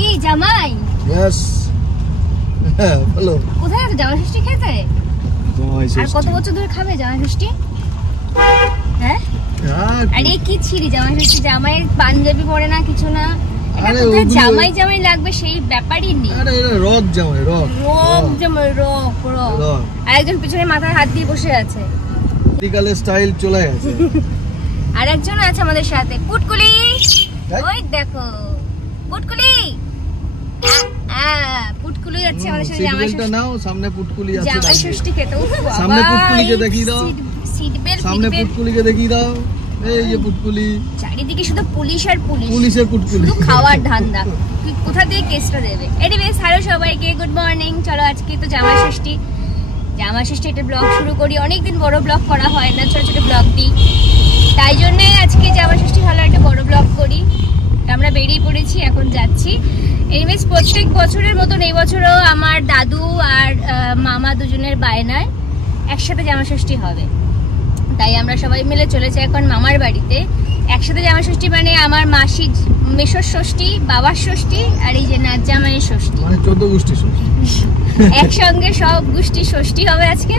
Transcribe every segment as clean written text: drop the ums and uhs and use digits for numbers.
কি জামাই? Yes hello. কোথায় আছে জামাই ষষ্ঠী খেতে? আর কত বছর ধরে খাবে জামাই ষষ্ঠী? হ্যাঁ আরে কি ছিড়ি জামাই ষষ্ঠী, জামাইয়ের পাঞ্জাবি পরে না কিছু না, এটা কোথায় জামাই জামাই লাগবে সেই ব্যাপারই নেই। আরে এটা রক জামাই, রক জামাই, রক রক। আর একজন পিছনে মাথায় হাত দিয়ে বসে আছে, মেডিকেল স্টাইল চলে গেছে। আর একজন আছে আমাদের সাথে, পুটকুলি। ওই দেখো পুটকুলি, পুটকুলি যাচ্ছে আমাদের সাথে জামাই ষষ্ঠী। নাও সামনে পুটকুলি আছে, জামাই ষষ্ঠী খেতে। সামনে পুটকুলিকে দেখিয়ে দাও, সিট বেল্ট সামনে পুটকুলিকে দেখিয়ে দাও। এই যে পুটকুলি, চারিদিকে শুধু পুলিশ আর পুলিশ, পুলিশের পুটকুলি, শুধু খাওয়ার ধান্দা। কোথা থেকে কেসটা দেবে? এনিওয়েজ হ্যালো সবাইকে, গুড মর্নিং। চলো আজকে তো জামাই ষষ্ঠী, জামাই ষষ্ঠী একটা ব্লগ শুরু করি। অনেকদিন বড় ব্লগ করা হয় না, ছোট ছোট ব্লগ দিই, তাই জন্য আজকে জামাই ষষ্ঠী ভালো একটা বড় ব্লগ করি। আমরা বেরিয়ে পড়েছি, এখন যাচ্ছি। এনিওয়েজ প্রত্যেক বছরের মতন এই বছরও আমার দাদু আর মামা দুজনের বায়নায় একসাথে জামাই ষষ্ঠী হবে, তাই আমরা সবাই মিলে চলেছি এখন মামার বাড়িতে। একসাথে জামাই ষষ্ঠী মানে আমার মাসির মেশোর ষষ্ঠী, বাবার ষষ্ঠী, আর এই যে নাচ জামাইয়ের ষষ্ঠী, মানে 14 গোষ্ঠী ষষ্ঠী একসঙ্গে সব গোষ্ঠী ষষ্ঠী হবে আজকে।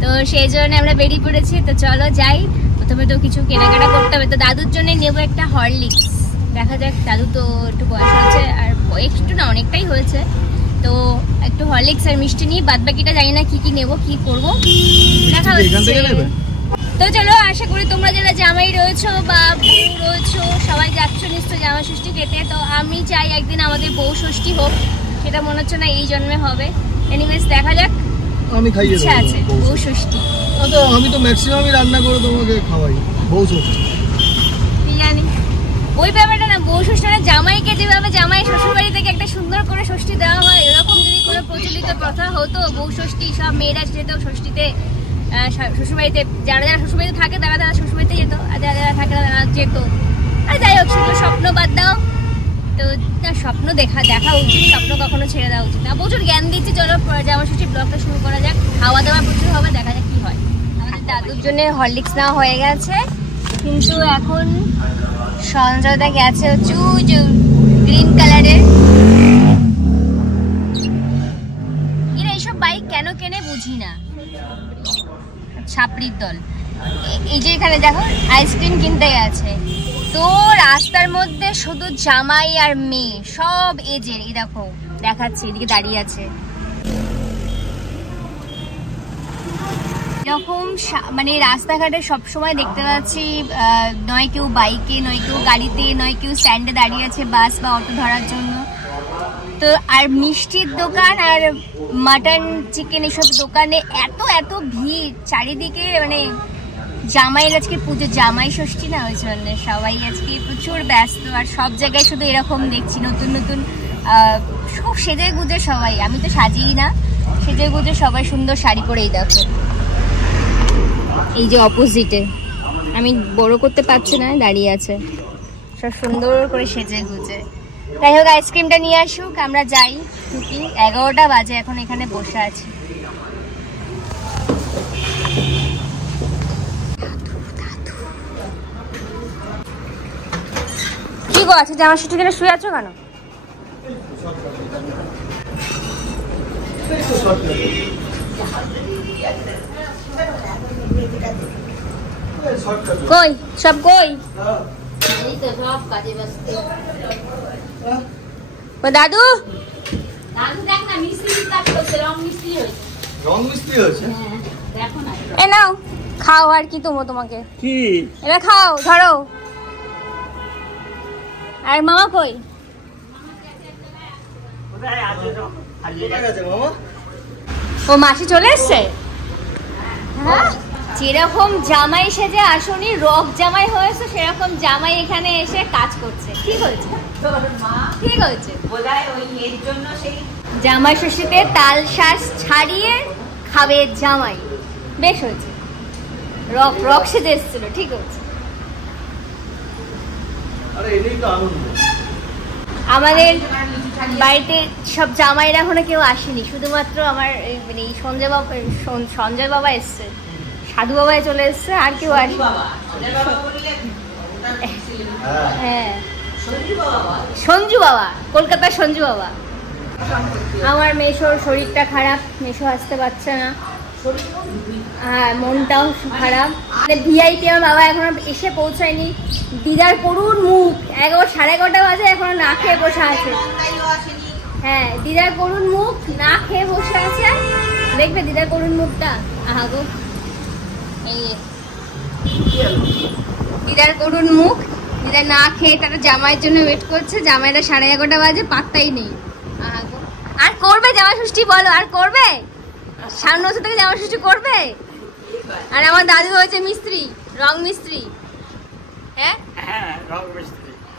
তো সেই জন্য আমরা বেরিয়ে পড়েছি। তো চলো যাই। প্রথমে তো কিছু কেনাকাটা করতে হবে, তো দাদুর জন্য নেবো একটা হরলিক্স। দেখা যাক, দাদু তো একটু বয়স হয়েছে, আর বয়স একটু না অনেকটাই হয়েছে, তো একটু হরলিক্স আর মিষ্টি নিয়ে, বাদ বাকিটা জানি না কি কি নেবো, কি করবো দেখা হচ্ছে। তো চলো, আশা করি তোমরা যারা জামাই রয়েছো বা বউ রয়েছো সবাই যাচ্ছ নিশ্চয় জামাই ষষ্ঠী খেতে। তো আমি চাই একদিন আমাদের বউ ষষ্ঠী হোক, সেটা মনে হচ্ছে না এই জন্মে হবে। এনিওয়েজ দেখা যাক, আমি খাইয়ে দেব। ইচ্ছা আছে বউ ষষ্ঠী। আচ্ছা আমি তো ম্যাক্সিমামই রান্না করে তোমাকে খাওয়াই বউ ষষ্ঠী। কি জানি ওই ব্যাপারটা না, বউ ষষ্ঠী না, জামাইকে যেভাবে জামাই শ্বশুরবাড়ি থেকে একটা সুন্দর করে ষষ্ঠী দেওয়া হয়, এরকম যদি কোনো প্রচলিত প্রথা হতো, বউ ষষ্ঠী সব মেয়েরা যেত ষষ্ঠীতে, শ্বশুরবাড়িতে যারা যারা শ্বশুরবাড়িতে থাকে তারা তারা শ্বশুরবাড়িতে যেত, আর যারা যারা থাকে তারা যেত। আর যাই হোক, সেগুলো স্বপ্ন বাদ দাও। তো না, স্বপ্ন দেখা উচিত, স্বপ্ন কখনো ছেড়ে দেওয়া উচিত না। প্রচুর জ্ঞান দিচ্ছি, চলো জামাই ষষ্ঠীর ব্লগটা শুরু করা যাক। খাওয়া দাওয়া প্রচুর হবে, দেখা যাক কি হয়। আমাদের দাদুর জন্য হরলিক্স নেওয়া হয়ে গেছে, কিন্তু এখন সঞ্জয়দা গেছে হচ্ছে গ্রিন কালারের। এরা এইসব বাইক কেন কেনে বুঝি না, ছাপড়ির দল। এই যে এখানে দেখো আইসক্রিম কিনতে গেছে, তো রাস্তার মধ্যে শুধু জামাই আর মেয়ে, সব এজের। এই দেখো দেখাচ্ছে, এদিকে দাঁড়িয়ে আছে। এরকম মানে রাস্তাঘাটে সবসময় দেখতে পাচ্ছি, নয় কেউ বাইকে, নয় কেউ গাড়িতে, নয় কেউ স্ট্যান্ডে দাঁড়িয়ে আছে বাস বা অটো ধরার জন্য। তো আর মিষ্টির দোকান আর মাটন চিকেন এসব দোকানে এত এত ভিড় চারিদিকে। মানে জামাইয়ের আজকে পুজো, জামাই ষষ্ঠী না, ওই জন্য সবাই আজকে প্রচুর ব্যস্ত। আর সব জায়গায় শুধু এরকম দেখছি, নতুন নতুন খুব সেজে গুজে সবাই। আমি তো সাজিই না, সেজে গুজে সবাই সুন্দর শাড়ি পরেই দেখো। এই যে অপোজিটে, আমি বড় করতে পারছি না, দাঁড়িয়ে আছে সব সুন্দর করে সেজে গুজে। যাই হোক, আইসক্রিমটা নিয়ে আসুক, আমরা যাই। 11টা বাজে, এখন এখানে বসে আছি। কি গো, আজকে জামাই ষষ্ঠী দিনে শুয়ে আছো কেন? কই সব কই? দাদু, দাদু দেখ না, মিস্ত্রি কাজ করছে, রং মিস্ত্রি হয়েছে। রং মিস্ত্রি হয়েছে? দেখো না, এ নাও খাও। আর কি তোমাকে কি এটা খাও, ধরো। আর মামা কই? ও মাসি চলে এসছে। হ্যাঁ, যেরকম জামাই সেজে আসনি, রক জামাই হয়েছে, সেরকম জামাই এখানে এসে কাজ করছে। ঠিক হয়েছে, ঠিক হয়েছে। জামাই ষষ্ঠীতে তাল শ্বাস ছাড়িয়ে খাবে জামাই, বেশ হয়েছে। রক রক সেজে এসেছিল, ঠিক হয়েছে। আমাদের বাড়িতে সব জামাইরা এখনো কেউ আসেনি, শুধুমাত্র আমার মানে সঞ্জয় বাবা এসছে, সাধু বাবাই চলে এসছে, আর কেউ আসেনি। হ্যাঁ, সঞ্জু বাবা, কলকাতার সঞ্জু বাবা। আমার মেশোর শরীরটা খারাপ, মেশো আসতে পারছে না। হ্যাঁ, মনটাও খারাপ। মানে ভিআইপি আমার বাবা এখনো এসে পৌঁছায়নি। দিদার করুণ মুখ, 11:30 বাজে এখনো না খেয়ে বসে আছে। হ্যাঁ, দিদার করুণ মুখ, না খেয়ে বসে আছে। দেখবে দিদার করুণ মুখটা, আহা গো, এই দিদার করুণ মুখ। দিদা না খেয়ে তারা জামাইয়ের জন্য ওয়েট করছে। জামাইটা 11:30 বাজে, পাত্তাই নেই। আহা গো, আর করবে জামাই ষষ্ঠী? বলো, আর করবে? সামনে বছর থেকে জামা ষষ্ঠী করবে? আর আমার দাদু হয়েছে মিস্ত্রি, রং মিস্ত্রি। হ্যাঁ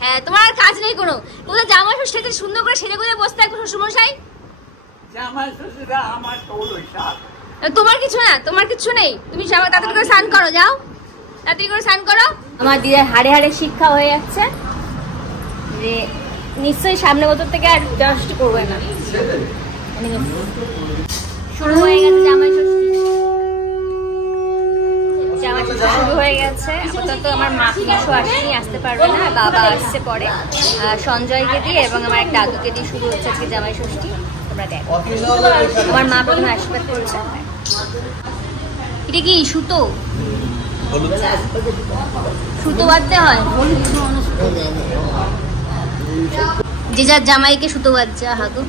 হ্যাঁ, তোমার আর কাজ নেই কোনো। তোদের জামা ষষ্ঠীতে সুন্দর করে সেজে গুজে বসতে থাকবে শ্বশুরমশাই। তোমার কিছু না, তোমার কিছু নেই। তুমি তাড়াতাড়ি করে স্নান করো, যাও তাড়াতাড়ি করে স্নান করো। আমার দিদার হাড়ে হাড়ে শিক্ষা হয়ে যাচ্ছে যে নিশ্চয়ই সামনে বছর থেকে আর জামা ষষ্ঠী করবে না। শুরু হয়ে গেছে জামাই ষষ্ঠী, জামাই ষষ্ঠী শুরু হয়ে গেছে। আপাতত আমার মা মেশো আসেনি, আসতে পারবে না, বাবা আসছে পরে। সঞ্জয়কে দিয়ে এবং আমার এক দাদুকে দিয়ে শুরু হচ্ছে আজকে জামাই ষষ্ঠী। তোমরা দেখো, আমার মা প্রথমে আশীর্বাদ করছে। এটা কি সুতো? সুতো বাঁধতে হয়, যে যার জামাইকে সুতো বাঁধছে। হাগু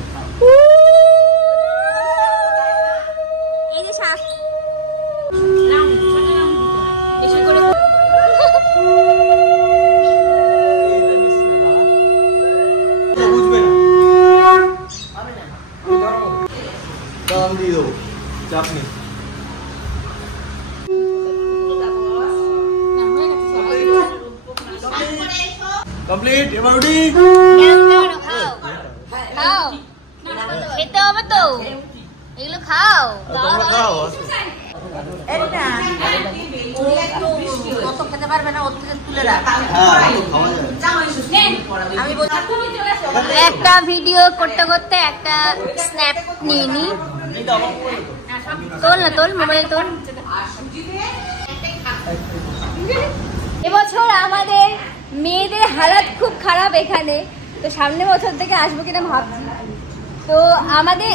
কমপ্লিট। এবার উঠি, খাও, খেতে হবে তো, এগুলো খাও। তোমরা খাও। খেতে পারবে না, ওর থেকে তুলে রাখ। একটা ভিডিও করতে করতে একটা স্ন্যাপ নিয়ে নি। তোল না, তোল, মোবাইল তোল। এবছর আমাদের মেয়েদের হালাত খুব খারাপ এখানে, তো সামনে বছর থেকে আসবো কিনা ভাবছি। তো আমাদের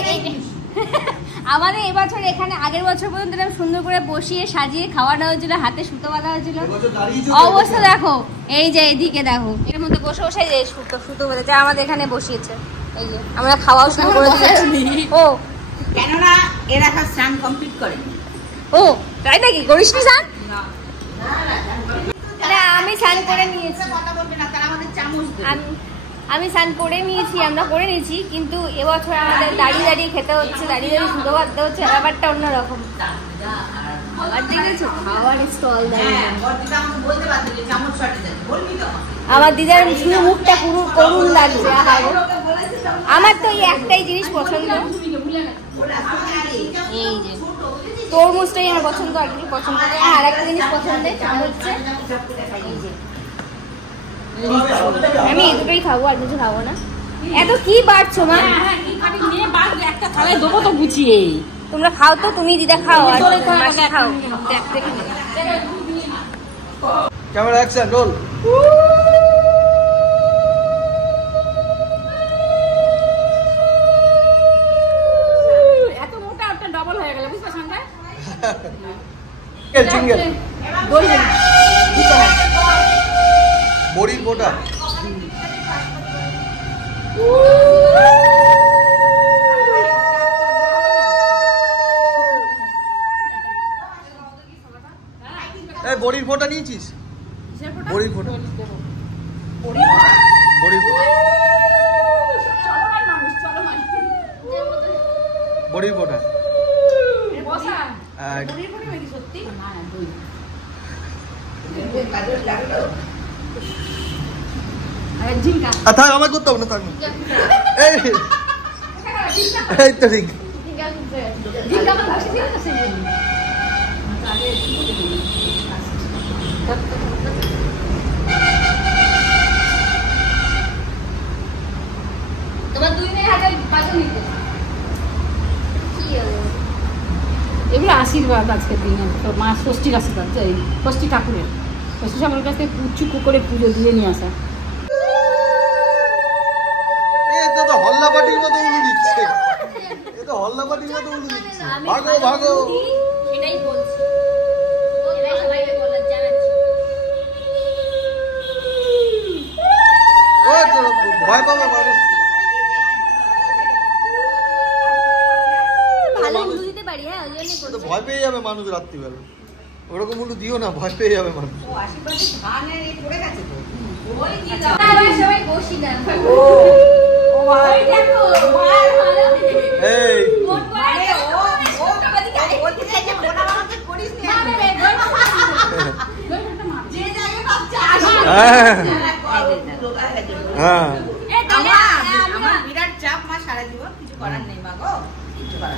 এবছর এখানে আগের বছর পর্যন্ত সুন্দর করে বসিয়ে সাজিয়ে খাওয়ানো হয়েছিল, হাতে সুতো বাঁধা হয়েছিল। অবস্থা দেখো, এই যে এদিকে দেখো, এর মধ্যে বসে বসে যে সুতো বেঁধেছে আমাদের এখানে বসিয়েছে। এই যে আমরা খাওয়াও শুরু করে দিয়েছি। ও কেননা এরা এখন স্নান কমপ্লিট করে। ও তাই নাকি? করিস নি স্নান? না, আমি স্নান করে নিয়েছি। আমি স্নান করে নিয়েছি, আমরা করে নিয়েছি, কিন্তু এবছর আমাদের দাঁড়িয়ে দাঁড়িয়ে খেতে হচ্ছে, দাঁড়িয়ে দাঁড়িয়ে সুতো বাঁধতে হচ্ছে, ব্যাপারটা অন্যরকম। আর দেখেছো খাওয়ার স্টল আমার দিদার শুধু মুখটা পুরো করুণ লাগছে। আমার তো এই একটাই জিনিস পছন্দ, এই যে তরমুজটাই আমার পছন্দ। আর কিছু পছন্দ করে, আর একটা জিনিস পছন্দ হচ্ছে এই যে আমি এই দুটোই খাবো, আর কিছু খাবো না। এত কি বাড়ছো মা? দেবো তো বুঝিয়ে। তোমরা খাও তো, তুমি দিদা খাও, আর খাও। Camera action, roll. এত মোটা ওটা ডবল হয়ে গেল, বুঝতে সঙ্গে সিঙ্গেল বড়ির গোটা। এই বড়ির ফোঁটা নিয়েছিস? বড়ির ফোঁটা, বড়ির ফোঁটা, বড়ির ফোঁটা। থাক, আমার করতে হবে না, থাক। এই তো ঠিক। তোমার 2 মেয়ের হাতে পাঁচও নিতে এগুলো আশীর্বাদ আজকের দিনে। তো মা ষষ্ঠীর আশীর্বাদ, ষষ্ঠী ঠাকুরের, ষষ্ঠী ঠাকুরের কাছে চুকু করে পুজো দিয়ে নিয়ে আসা। হল্লা পাটির মতো উলু দিচ্ছে, এ তো হল্লা পাটির মতো উলু দিচ্ছে। ভাগো ভাগো, সেটাই বলছি, এটাই সবাইকে বলার জানাচ্ছি। ও তো ভয় পাবে মানুষ। ভালো উলু দিতে পারি, হ্যাঁ ওই জন্যই তো ভয় পেয়ে যাবে মানুষ রাত্রিবেলা, ওরকম উলু দিও না, ভয় পেয়ে যাবে মানুষ। সবাই বসি না। এই হ্যাঁ আমার বিরাট চাপ, মা সারা দিব, কিছু করার নেই মা গো, কিছু করার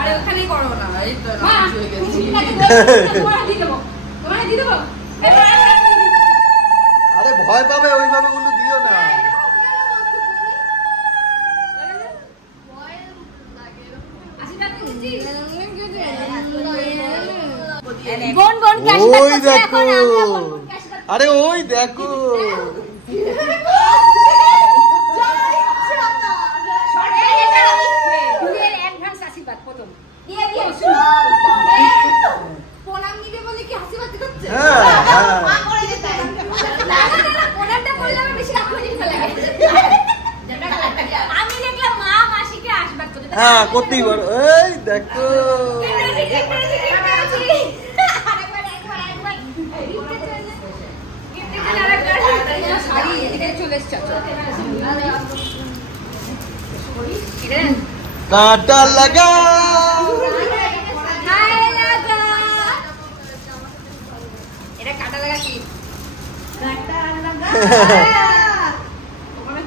আরে ওখানেই করো না, এই তো আরে ভয় পাবে, ওইভাবে উলু দিও না। বোন বোন ওই দেখো, আরে ওই দেখো, হ্যাঁ করতেই পারো। এই দেখো কাঁটা লাগা, এটা কাটা লাগা কি?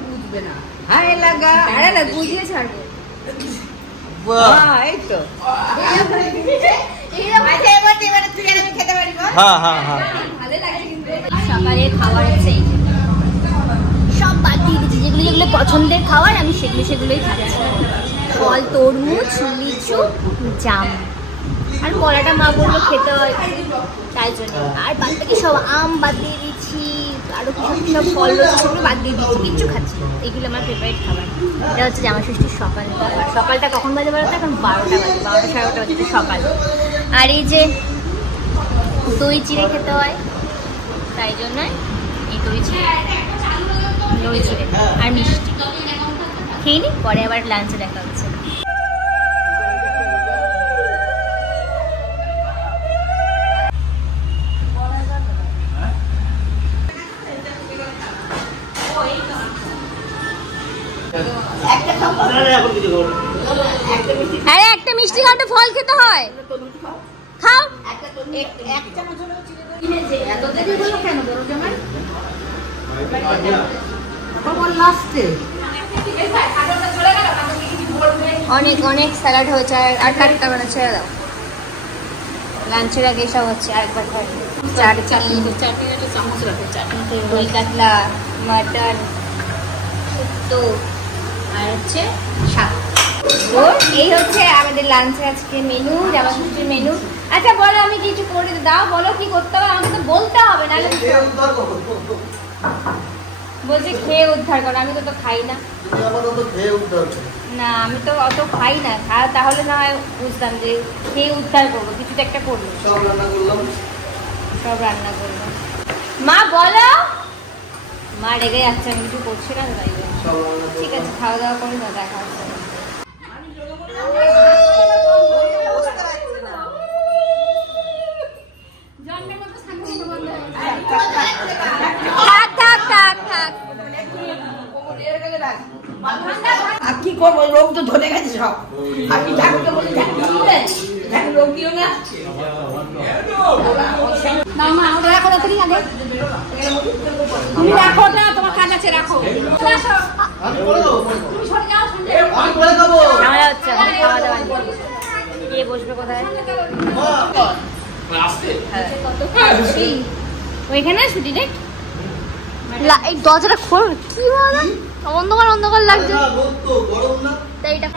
বুঝবে না, হাই লাগা, আরে না বুঝিয়ে ছাড়বো। এই তো খেতে পারিব। হ্যাঁ হ্যাঁ হ্যাঁ সকালে খাবার হচ্ছে সব বাদ দিয়ে দিচ্ছি, যেগুলো যেগুলো পছন্দের খাবার আমি সেগুলোই খাচ্ছি। ফল তরমুজ, লিচু, জাম, আর কলাটা মা বললো খেতে হয় তাই জন্য। আর বাদ বাকি সব আম বাদ দিয়ে দিচ্ছি, আরো কিছু সব ফল রয়েছে সেগুলো বাদ দিয়ে দিচ্ছি, কিচ্ছু খাচ্ছি না। এইগুলো আমার ফেভারিট খাবার। এটা হচ্ছে জামাই ষষ্ঠীর সকালটা। সকালটা কখন বাজে বলো তো? এখন 12টা বাজে, 12টা সাড়ে 12টা হচ্ছে সকাল। আর এই যে দই চিড়ে খেতে হয় তাই জন্য এই দই চিড়ে আর মিষ্টি খেয়ে নি, পরে আবার লাঞ্চে দেখা হচ্ছে। আরে একটা মিষ্টি খাওয়াটা ফল খেতে হয়, খাও। অনেক অনেক স্যালাড হয়েছে, আর কাটটা মানে ছেড়ে দাও। লাঞ্চের আগে সব হচ্ছে, আরেকবার খাই। চাটনি, দই কাতলা, মাটন, শুক্তো, আর হচ্ছে শাক। এই হচ্ছে আমাদের লাঞ্চের আজকে মেনু, জামা ষষ্ঠীর মেনু। আচ্ছা বলো, আমি কিছু করে দাও, বলো কি করতে হবে, আমাকে তো বলতে হবে না। বলছে খেয়ে উদ্ধার করো, আমি তো খাই না। না আমি তো অত খাই না, তাহলে না হয় বুঝতাম যে খেয়ে উদ্ধার করবো, কিছু তো একটা করবো। সব রান্না করবো। মা বলো, মা রেগে যাচ্ছে, আমি কিছু করছি না তাই। ঠিক আছে, খাওয়া দাওয়া করে না, দেখা হচ্ছে। আর কি করবো, রোগ তো ধরে গেছে সব। আপনি ঠাকুরকে বলে রোগ দিও না। তুমি রাখো না, তোমার কাজ আছে, রাখো। কে বসবে কোথায়? ওইখানে ছুটি ডেট। এই দরজাটা খোল, কি বলো, অন্ধকার অন্ধকার লাগছে তাই এটা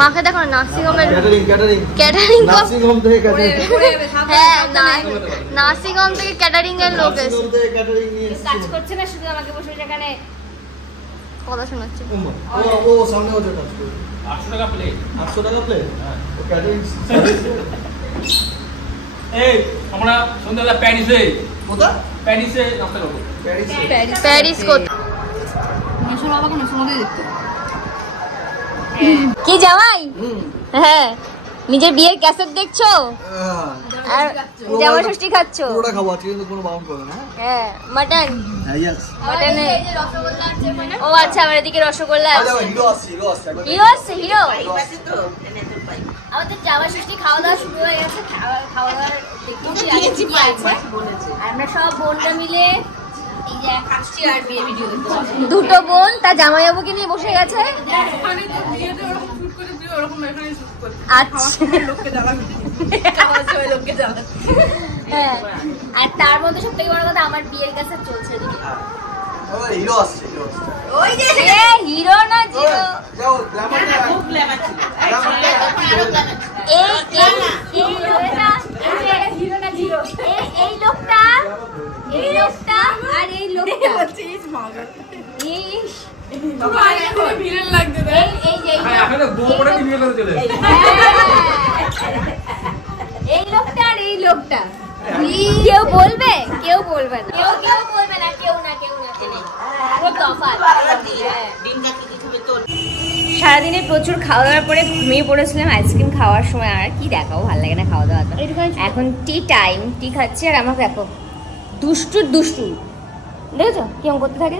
মাকে দেখো নার্সিং হোমের ক্যাটারিং নার্সিং হোম থেকে ক্যাটারিং, হ্যাঁ নার্সিং হোম থেকে ক্যাটারিং এর লোক এসে কাজ করছে না, শুধু আমাকে বসে এখানে কথা শোনাচ্ছে। ও সামনে ওটা কাজ করে 800 টাকা প্লেট। 800 টাকা প্লেট ও ক্যাটারিং। এই আমরা সন্ধ্যাবেলা প্যারিসে কোথা? প্যারিসে নাস্তা করব। প্যারিস কোথায়? মেশো বাবাকে মেশো মধ্যে দেখতে কি জামাই? হ্যাঁ নিজের বিয়ের ক্যাসেট দেখছো আর জামাই ষষ্ঠী খাচ্ছো? পুরোটা খাবো আজকে, কিন্তু কোনো বাউন্ড করবে না। হ্যাঁ মাটন হ্যাঁ यस মাটনে। ও আচ্ছা আমার এদিকে রসগোল্লা আছে। হিরো আসছে হিরো আসছে হিরো। আমাদের জামাই ষষ্ঠী খাওয়া দাওয়া শুরু হয়ে গেছে, খাওয়া দাওয়া দেখেছি আমরা সব বোনরা মিলে। এই যে খাচ্ছি আর বিয়ে ভিডিও দুটো বোন তার জামাইবাবুকে নিয়ে বসে গেছে। হ্যাঁ আর তার মধ্যে সব থেকে বড় কথা আমার বিয়ের কাছে চলছে এদিকে। হিরো আসছে ওই যে হিরো না জিরো। যাও গ্ল্যামার ছিল। এই লোকটা আর এই লোকটা এই লোকটা আর এই লোকটা কেউ বলবে না, কেউ বলবে না, সারাদিনে প্রচুর খাওয়া দাওয়ার পরে ঘুমিয়ে পড়েছিলাম আইসক্রিম খাওয়ার সময়। আর কি দেখাও, ভালো লাগে না খাওয়া দাওয়া। এখন টি টাইম, টি খাচ্ছি। আর আমাকে দেখো দুষ্টু দেখেছো কেমন করতে থাকে।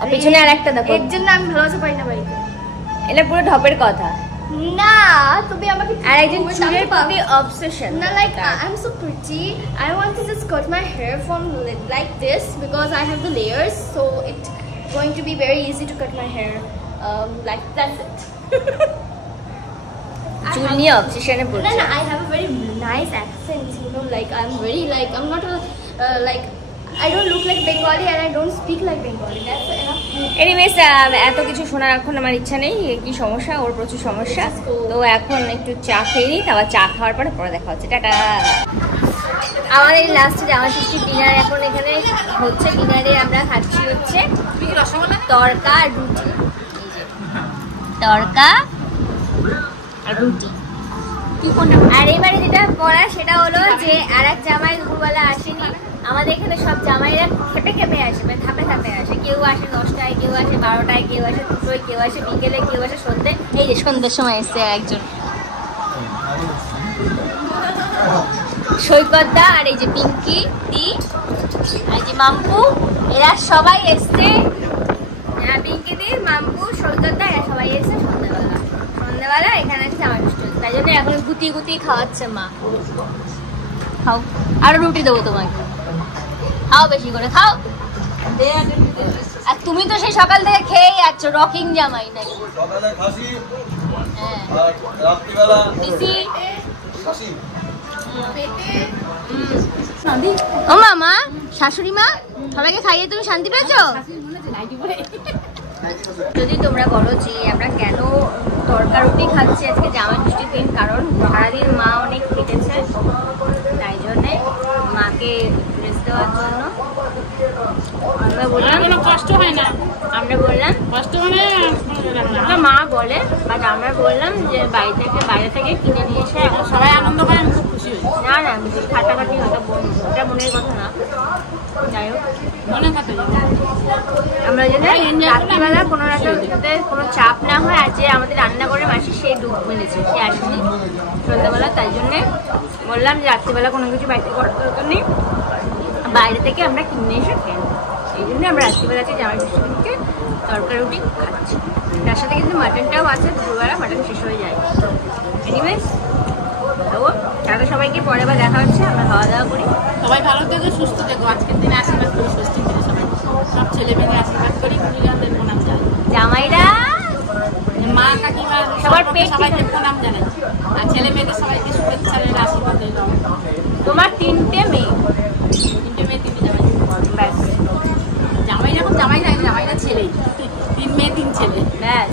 আর পেছনে আর একটা দেখো, এর জন্য আমি ভালোবাসা পাই না বাড়িতে। এটা পুরো ঢপের কথা না, তুমি আমাকে আর একজন চুলের প্রতি অবসেশন না। Like I'm so pretty, I want to just cut my hair from like this because I have the layers, so it's going to be very easy to cut my hair like that's it. চুল নিয়ে অবসেশনে পড়ছে। না I have a very nice accent, you know, like I'm very like I'm not a like I don't look like Bengali and I don't speak like Bengali. That's enough. Anyways, এত কিছু শোনার এখন আমার ইচ্ছা নেই। কি সমস্যা, ওর প্রচুর সমস্যা। তো এখন একটু চা খেয়ে নিই, তারপর চা খাওয়ার পরে দেখা হচ্ছে। টাটা। আমাদের লাস্টে জামা ষষ্ঠী ডিনার এখন এখানে হচ্ছে। ডিনারে আমরা খাচ্ছি হচ্ছে তড়কা আর রুটি। তড়কা আর রুটি। আর এবারে যেটা বলা সেটা হলো যে আর এক জামাই দুপুরবেলা আসেনি। আমাদের এখানে সব জামাইরা খেপে আসে, মানে ধাপে আসে। কেউ আসে 10টায়, কেউ আসে 12টায়, কেউ আসে 2টোয়, কেউ আসে বিকেলে, কেউ আসে সন্ধ্যে। এই যে সন্ধ্যের সময় এসছে একজন সৈকতদা, আর এই যে পিঙ্কি দি, আর এই যে মাম্পু, এরা সবাই এসছে। পিঙ্কি দি, মাম্পু, সৈকতদা, এরা সবাই এসছে সন্ধ্যাবেলা এখানে আছে জামাই ষষ্ঠী। তাই জন্য এখন গুটি খাওয়াচ্ছে মা। খাও, আরো রুটি দেবো তোমাকে, খাও বেশি করে খাও। আর তুমি তো সেই সকাল থেকে খেয়েই যাচ্ছ, রকিং জামাই নাকি? সকালে খাসি, হ্যাঁ, আর রাত্রিবেলা বেশি খাসি। ও মামা, শাশুড়ি মা, সবাইকে খাইয়ে তুমি শান্তি পেয়েছো? যদি তোমরা বলো যে আমরা কেন তড়কা রুটি খাচ্ছি আজকে জামাই ষষ্ঠীর দিন, কারণ সারাদিন মা অনেক খেটেছে, তাই জন্যে মাকে রেস্ট দেওয়ার জন্য আমরা বললাম কোনো কষ্ট হয় না। আমরা বললাম কষ্ট মানে মা বলে, বাট আমরা বললাম যে বাইরে থেকে কিনে নিয়ে এসে এখন সবাই আনন্দ করে, আমি খুব খুশি হই। না খাটাখাটি হয়তো ওটা মনের কথা না, যাই হোক মনে থাকে আমরা যদি রাত্রিবেলা কোনো যাতে কোনো চাপ না হয়। আর যে আমাদের রান্না করে মাসি সে দুধ মেলেছে, সে আসেনি সন্ধ্যাবেলা, তাই জন্যে বললাম যে রাত্রিবেলা কোনো কিছু বাড়িতে করার দরকার নেই, বাইরে থেকে আমরা কিনে এসে খেয়ে নেব। এই জন্য আমরা রাত্রিবেলা জামাই ষষ্ঠীকে তড়কা রুটি খাচ্ছি। তার সাথে কিন্তু মাটনটাও আছে, দুপুরবেলা মাটন শেষ হয়ে যায়। এনিওয়েজ তাহলে সবাইকে পরে আবার দেখা হচ্ছে, আমরা খাওয়া দাওয়া করি। সবাই ভালো থেকো, সুস্থ থেকো। আজকের দিনে আশীর্বাদ করি, ষষ্ঠীর দিনে সবাই সব ছেলে মেয়ে আশীর্বাদ করি, গুরুজনদের প্রণাম জানাই। জামাইরা মা কাকিমা সবার পেট সবাইকে প্রণাম জানাই, আর ছেলে মেয়েদের সবাইকে শুভেচ্ছা আশীর্বাদ দিলাম। তোমার 3টে মেয়ে, 3 জামাই, ব্যাস জামাই যখন জামাই যায়, জামাইরা ছেলেই, 3 মেয়ে 3 ছেলে, ব্যাস।